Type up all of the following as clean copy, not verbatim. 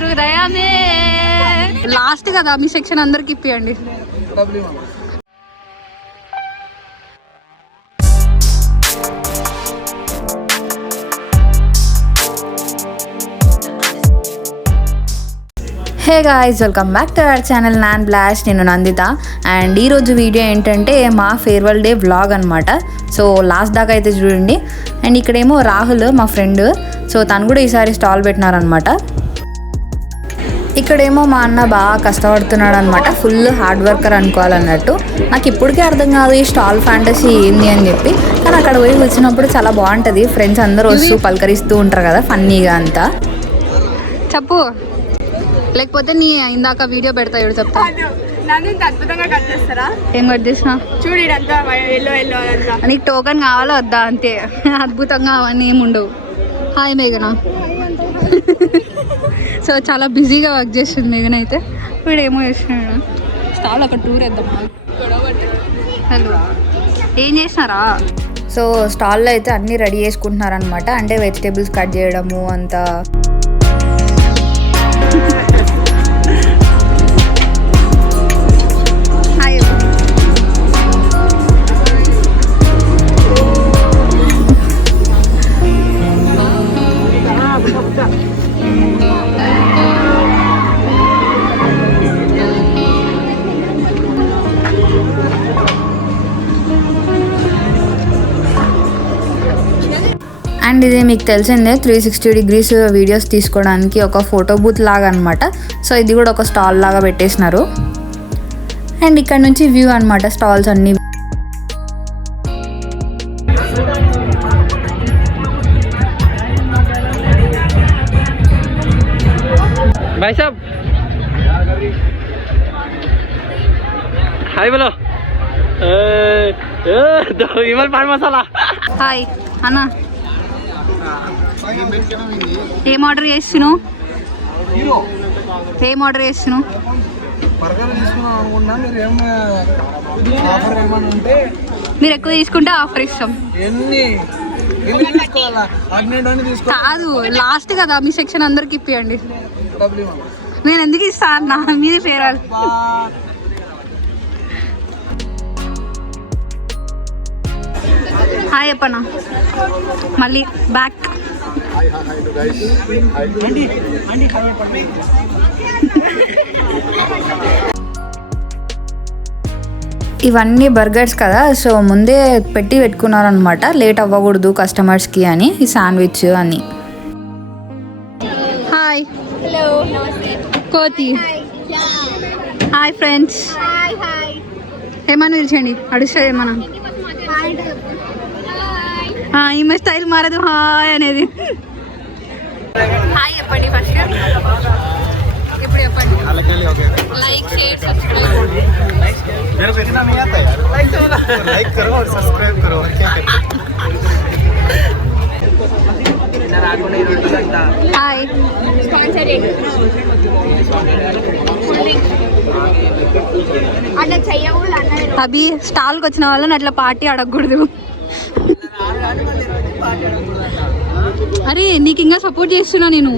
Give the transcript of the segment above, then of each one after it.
హృదయమే. లాస్ట్ కదా మీ సెక్షన్ అందరికి ఇప్పియండి. Hey guys, welcome back to our channel non blast. నేను నందిత. అండ్ ఈరోజు వీడియో ఏంటంటే మా ఫేర్వెల్ డే వ్లాగ్ అనమాట. సో లాస్ట్ దాకా అయితే చూడండి. అండ్ ఇక్కడేమో రాహుల్ మా ఫ్రెండ్, సో తను కూడా ఈసారి స్టాల్ పెట్టినారనమాట. ఇక్కడేమో మా అన్న బాగా కష్టపడుతున్నాడు అనమాట. ఫుల్ హార్డ్ వర్కర్ అనుకోవాలన్నట్టు. నాకు ఇప్పటికే అర్థం కాదు ఈ స్టాల్ ఫ్యాంటసీ ఏంది అని చెప్పి. కానీ అక్కడ పోయి వచ్చినప్పుడు చాలా బాగుంటుంది. ఫ్రెండ్స్ అందరూ వస్తూ పలకరిస్తూ ఉంటారు కదా, ఫన్నీగా అంతా. చెప్పు, లేకపోతే నీ ఇందాక వీడియో పెడతా ఇడు చెప్తా. అద్భుతంగా కట్ చేస్తారా? ఏం కట్ చేసినా చూడు, ఇదంతా ఎల్లో ఎల్లో అంతా. నీకు టోకన్ కావాలా వద్దా అంతే, అద్భుతంగా అవన్నీ ఏమి ఉండవు. హాయ్ మేఘన. సో చాలా బిజీగా వర్క్ చేస్తుంది మేఘన అయితే. వీడు ఏమో చేస్తున్నాడు. స్టాల్ అక్కడ టూర్ వేద్దాం. హలో, ఏం చేసినారా? సో స్టాల్లో అయితే అన్నీ రెడీ చేసుకుంటున్నారనమాట. అంటే వెజిటేబుల్స్ కట్ చేయడము అంతా. అండ్ ఇది మీకు తెలిసిందే 360 degrees వీడియోస్ తీసుకోవడానికి ఒక ఫోటో బూత్ లాగా అనమాట. సో ఇది కూడా ఒక స్టాల్ లాగా పెట్టేసినారు. అండ్ ఇక్కడ నుంచి వ్యూ అనమాట, స్టాల్స్ అన్నీ. भाई साहब, हाय बोलो. विमल पान मसाला. హాయ్ అన్న, ఏం ఆర్డర్ చేస్తున్నావు? ఏం ఆర్డర్ చేస్తున్నావు? మీరు ఎక్కువ తీసుకుంటే ఆఫర్ ఇస్తాం. కాదు, లాస్ట్ కదా మీ సెక్షన్ అందరికి ఇప్పియండి. నేను ఎందుకు ఇస్తా అన్న, మీదే పేరాలి. హాయ్ చెప్పన్నా, మళ్ళీ బ్యాక్. ఇవన్నీ బర్గర్స్ కదా, సో ముందే పెట్టుకున్నారనమాట, లేట్ అవ్వకూడదు కస్టమర్స్కి అని. ఈ శాండ్విచ్ అని. హాయ్. హలో, నమస్తే. కోతి. Hi friends. ఏమన్నా పిలిచండి, అడుస్తుంది ఏమన్నా. ఈమె స్టైల్ మారదు హాయ్ అనేది. హాయ్ చెప్పండి ఫస్ట్. ఇప్పుడు చెప్పండి. Like, share, subscribe. मेरे को इतना नहीं आता यार. लाइक करो और सब्सक्राइब करो. హాయ్. అట్లా చెయ్యకూడదు అన్న. అభి, స్టాల్కి వచ్చిన వాళ్ళని అట్లా పార్టీ అడగకూడదు. అరే నీకు ఇంకా సపోర్ట్ చేస్తున్నా నేను.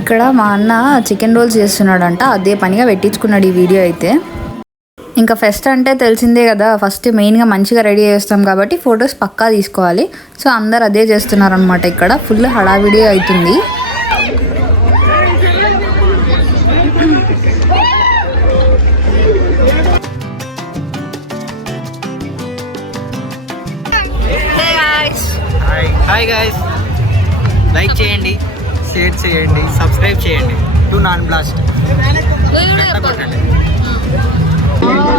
ఇక్కడ మా అన్న చికెన్ రోల్స్ చేస్తున్నాడంట, అదే పనిగా పెట్టించుకున్నాడు ఈ వీడియో అయితే. ఇంకా ఫెస్ట్ అంటే తెలిసిందే కదా, ఫస్ట్ మెయిన్గా మంచిగా రెడీ చేస్తాం కాబట్టి ఫొటోస్ పక్కా తీసుకోవాలి. సో అందరు అదే చేస్తున్నారనమాట. ఇక్కడ ఫుల్ హడావిడి అవుతుంది. హాయ్ గాయ్స్, లైక్ చేయండి, షేర్ చేయండి, సబ్స్క్రైబ్ చేయండి to non blast.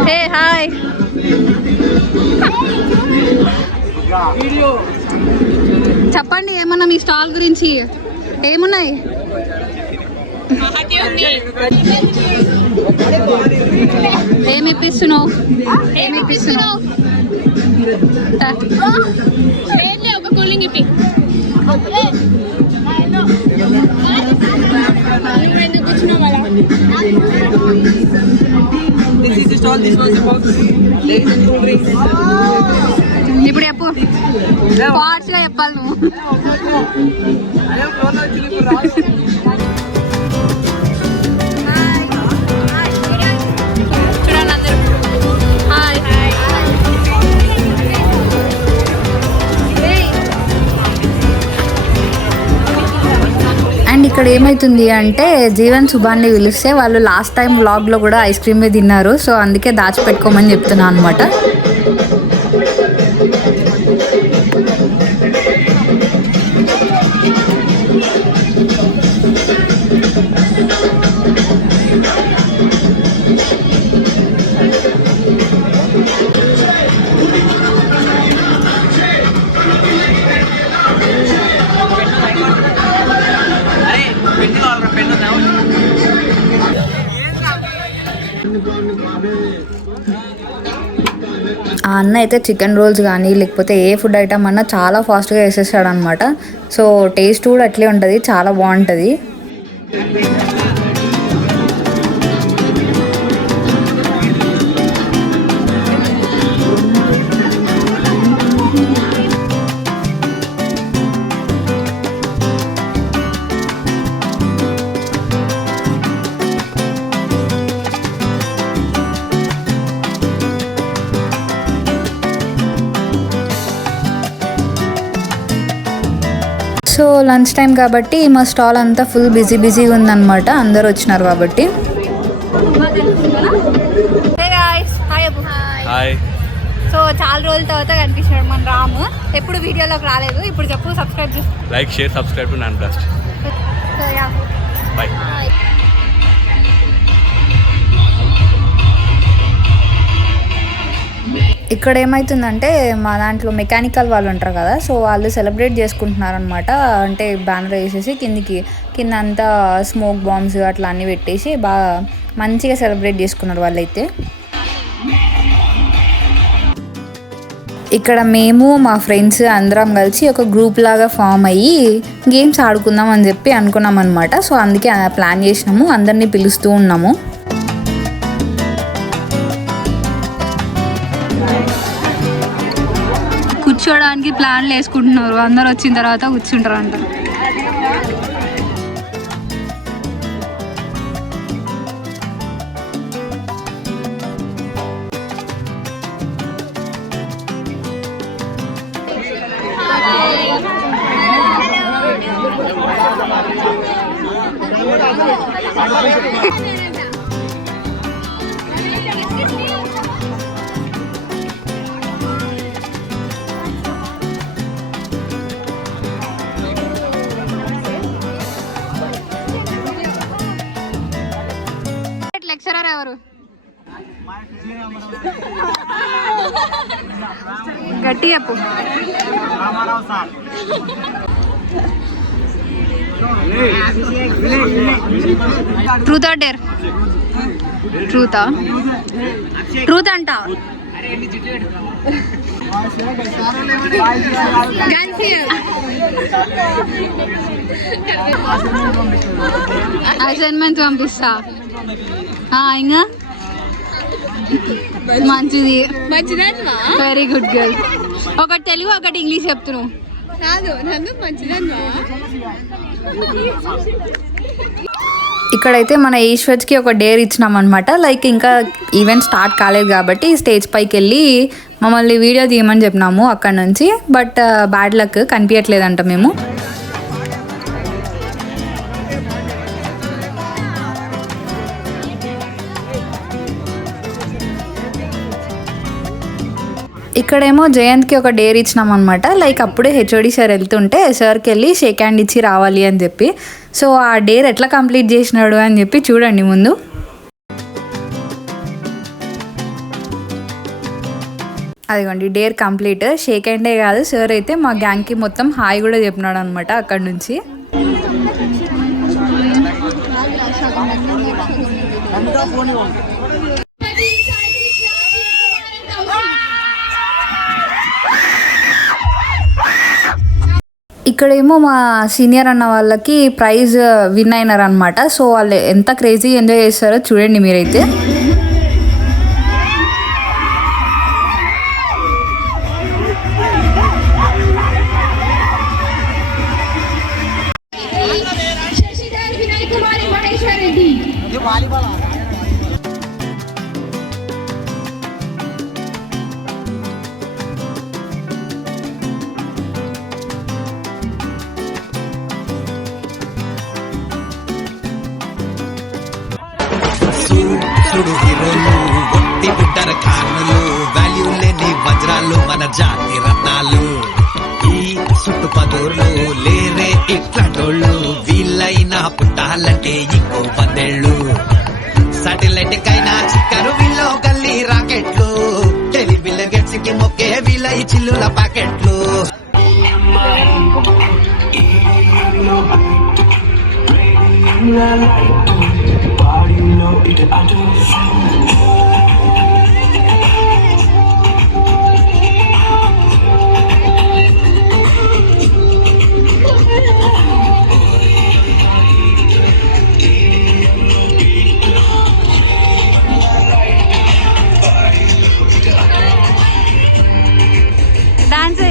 Hey hi. చెప్పండి ఏమన్నా మీ స్టాల్ గురించి. ఏమున్నాయి? ఏమి ఇప్పిస్తున్నావు? ఏమి ఇప్పిస్తున్నావు? ఒక కూలింగ్ ఇప్పి. ఎందుకు కూర్చున్నావు? ఇప్పుడు చెప్పు పార్ట్స్లో చెప్పాలి నువ్వు. చూడండి అందరూ హాయ్. అండ్ ఇక్కడ ఏమవుతుంది అంటే జీవన్ సుభాన్ని పిలిస్తే వాళ్ళు లాస్ట్ టైం వ్లాగ్లో కూడా ఐస్ క్రీమే తిన్నారు. సో అందుకే దాచిపెట్టుకోమని చెప్తున్నాను అనమాట. ఆ అన్న అయితే చికెన్ రోల్స్ కానీ లేకపోతే ఏ ఫుడ్ ఐటమ్ అన్నా చాలా ఫాస్ట్గా వేసేస్తాడు అనమాట. సో టేస్ట్ కూడా అట్లే ఉంటుంది, చాలా బాగుంటుంది. సో లంచ్ టైం కాబట్టి మా స్టాల్ అంతా ఫుల్ బిజీగా ఉందన్నమాట, అందరు వచ్చినారు కాబట్టి. సో చాలా రోజుల తర్వాత కనిపించాడు మన రాము. ఎప్పుడు వీడియోలోకి రాలేదు, ఇప్పుడు చెప్పు సబ్స్క్రైబ్ చేసి like share subscribe to non blast. Bye. ఇక్కడ ఏమవుతుందంటే మా దాంట్లో మెకానికల్ వాళ్ళు ఉంటారు కదా, సో వాళ్ళు సెలబ్రేట్ చేసుకుంటున్నారనమాట. అంటే బ్యానర్ వేసేసి కింద అంతా స్మోక్ బాంబ్స్ అట్లా అన్నీ పెట్టేసి బాగా మంచిగా సెలబ్రేట్ చేసుకున్నారు వాళ్ళైతే. ఇక్కడ మేము మా ఫ్రెండ్స్ అందరం కలిసి ఒక గ్రూప్ లాగా ఫామ్ అయ్యి గేమ్స్ ఆడుకుందాం అని చెప్పి అనుకున్నాం అనమాట. సో అందుకే ప్లాన్ చేసినాము, అందరినీ పిలుస్తూ ఉన్నాము. కూర్చోడానికి ప్లాన్లు వేసుకుంటున్నారు, అందరు వచ్చిన తర్వాత కూర్చుంటారు అంట. లెక్చరర్ ఎవరు? గట్టి చెప్పు. Truth or dare? ట్రూత్ అంట. అసైన్మెంట్ పంపిస్తా. ఇంకా మంచిది, వెరీ గుడ్ గర్ల్. ఒకటి తెలుగు ఒకటి ఇంగ్లీష్ చెప్తున్నావు. ఇక్కడైతే మన ఈశ్వర్కి ఒక డేర్ ఇచ్చినాం అనమాట. లైక్ ఇంకా ఈవెంట్ స్టార్ట్ కాలేదు కాబట్టి స్టేజ్ పైకి వెళ్ళి మమ్మల్ని వీడియో తీయమని చెప్పినాము అక్కడ నుంచి. బట్ బ్యాడ్ లక్, కనిపించట్లేదంట మేము. ఇక్కడేమో జయంత్కి ఒక డేర్ ఇచ్చినాం అనమాట. లైక్ అప్పుడే హెచ్ఓడి సార్ వెళ్తుంటే సార్కి వెళ్ళి షేక్ హ్యాండ్ ఇచ్చి రావాలి అని చెప్పి. సో ఆ డేర్ ఎట్లా కంప్లీట్ చేసినాడు అని చెప్పి చూడండి ముందు. అదిగోండి డేర్ కంప్లీట్. షేక్ హ్యాండే కాదు, సార్ అయితే మా గ్యాంగ్కి మొత్తం హాయ్ కూడా చెప్పినాడు అనమాట అక్కడ నుంచి. ఇక్కడేమో మా సీనియర్ అన్న వాళ్ళకి ప్రైజ్ విన్ అయినారు అనమాట. సో వాళ్ళు ఎంత క్రేజీ ఎంజాయ్ చేస్తారో చూడండి మీరైతే. కార్ఖానులు వాల్యూ లేని వజ్రాలు మన జాతి రత్నాలు ఈ చుట్టుపదూర్లు లేరే ఇట్లాంటోళ్ళు వీళ్ళైనా పుట్టాలంటే ఇంకో 10 ఏళ్ళు సాటిలైట్ కైనా చిక్కరు వీళ్ళు గల్లీ రాకెట్లు టెలివిజన్ గెట్స్ కి మొక్కే వీళ్ళ ఈ చిల్లుల ప్యాకెట్లు డాన్స్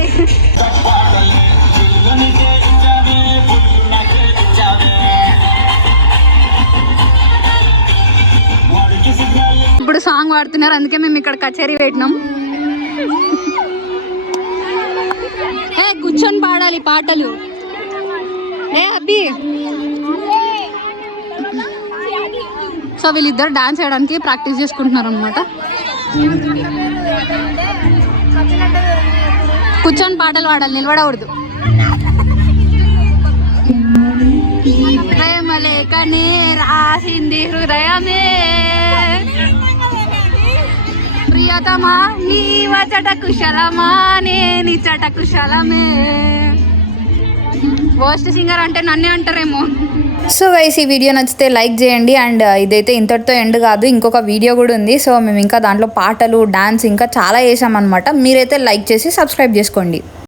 ఇప్పుడు సాంగ్ పాడుతున్నారు, అందుకే మేము ఇక్కడ కచేరీ పెట్టినాం. కూర్చొని పాడాలి పాటలు. అబ్బి సో వీళ్ళిద్దరు డాన్స్ చేయడానికి ప్రాక్టీస్ చేసుకుంటున్నారు అనమాట. కూర్చొని పాటలు పాడాలి, నిలబడకూడదు. ప్రేమ లేఖనే రాసింది హృదయమే ప్రియతమా నీ వచట కుశలమా నేనిచట కుశలమే. వర్స్ట్ సింగర్ అంటే నన్నే అంటారేమో. సో గైస్ ఈ వీడియో నచ్చితే లైక్ చేయండి. అండ్ ఇదైతే ఇంతటితో ఎండ్ కాదు, ఇంకొక వీడియో కూడా ఉంది. సో మేము ఇంకా దాంట్లో పాటలు డాన్స్ ఇంకా చాలా చేసామన్నమాట. మీరైతే లైక్ చేసి సబ్స్క్రైబ్ చేసుకోండి.